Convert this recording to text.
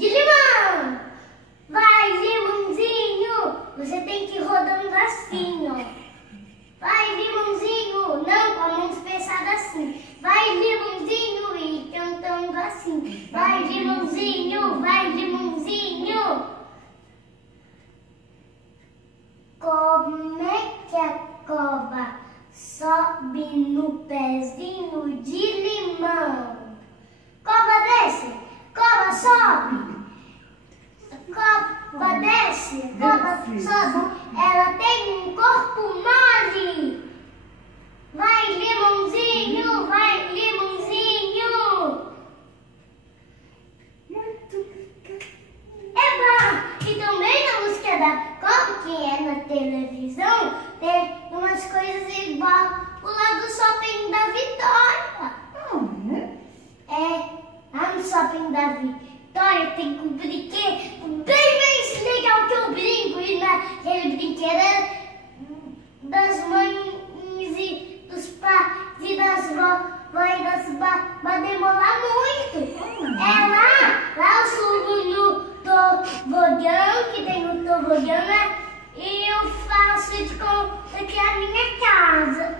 de limão. Vai, limãozinho, você tem que ir rodando assim, ó. Vai, limãozinho, não com a mão espessada assim. Vai, limãozinho, e cantando assim. Vai, limãozinho, vai, limãozinho. Como é que a cobra sobe no pezinho de limão? Cobra desce, cobra sobe. Cobra desce, cobra sobe. Ela tem um corpo mole. Vai, limãozinho, vai, limãozinho. Muito Eba! E também na música da Copa, que é na televisão, tem umas coisas igual o lá do Shopping da Vitória. Lá no Shopping da Vitória tem um brinquedo bem mais legal que o brinco. E naquele brinquedo das mães e dos pais e das vovós e das babás vai demorar muito. Lá eu subo no tobogã, que tem um tobogã, né? E eu faço de conta que é a minha casa.